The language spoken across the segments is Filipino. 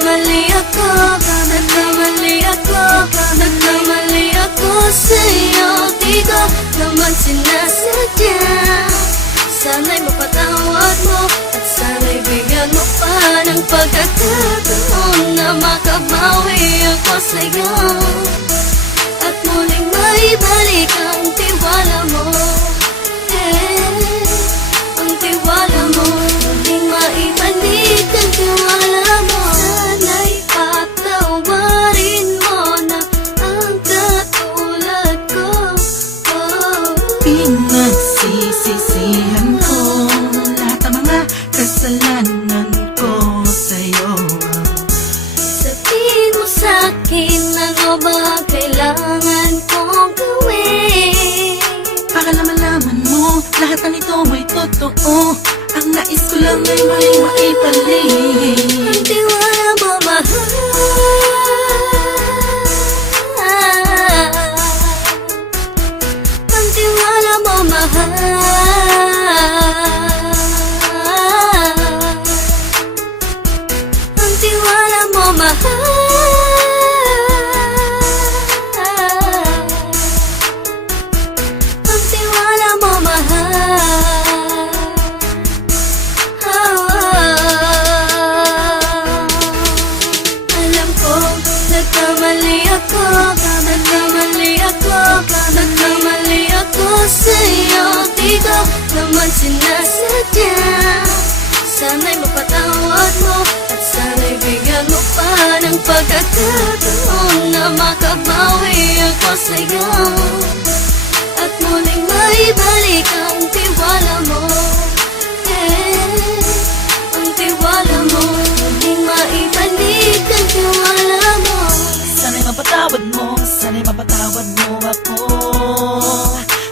Nagkamali ako, nagkamali ako, nagkamali ako sa'yo. Di ko naman sinasadya. Sana'y mapatawad mo at sana'y bigyan mo pa ng pagkakataon na makabawi ako sa'yo at muling maibalik ang tiwala mo. Ang tiwala mo, muling maibalik ang tiwala mo. Sana'y patawarin mo na ang katulad ko. Pinagsisisihan ko lahat ng mga kasalanan ko sa'yo. Sabihin mo sa'kin ano ba ang kailangan kong gawin Para malaman mo lahat ng ito ay totoo. Ang nais ko lang ay may maibalik ang tiwala mo, mahal. Ang tiwala mo, mahal. Ang tiwala mo, mahal. Ang tiwala mo, mahal. Alam ko, nagkamali ako, nagkamali ako, nagkamali ako sa'yo. Di ko naman sinasadya. Sana'y mapatawad mo at sana'y bigyan mo pa ng pagkakataon na makabawi ako sa'yo at muling maibalik ang tiwala mo. Ang tiwala mo, muling maibalik ang tiwala mo. Sana'y mapatawad mo, sana'y mapatawad mo ako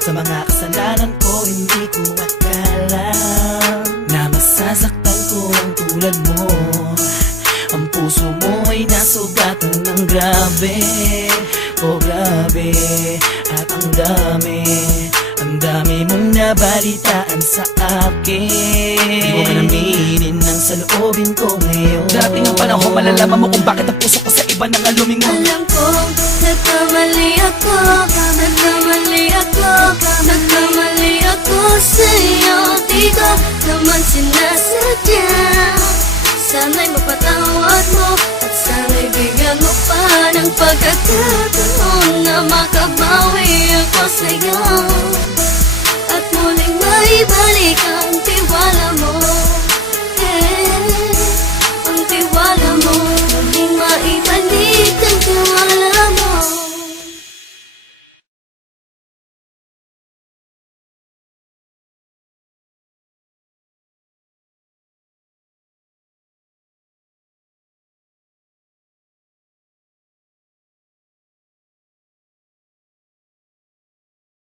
sa mga kasalanan ko. Hindi ko akala na masasaktan ko ang tulad mo. Ang puso mo ay nasugatan ng grabe. Oh grabe, at ang dami mong nabalitaan sa akin. Di ko man aminin ang saloobin ko ngayon. Darating ang panahon, malalaman mo kung bakit ang puso ko sa iba nang lumingon. Alam ko, nagkamali ako, nagkamali ako, nagkamali ako sa'yo. Di ko naman sinasadya. Sana'y mapatawad mo at sana'y bigyan mo pa ng pagkakataon na makabawi ako sa'yo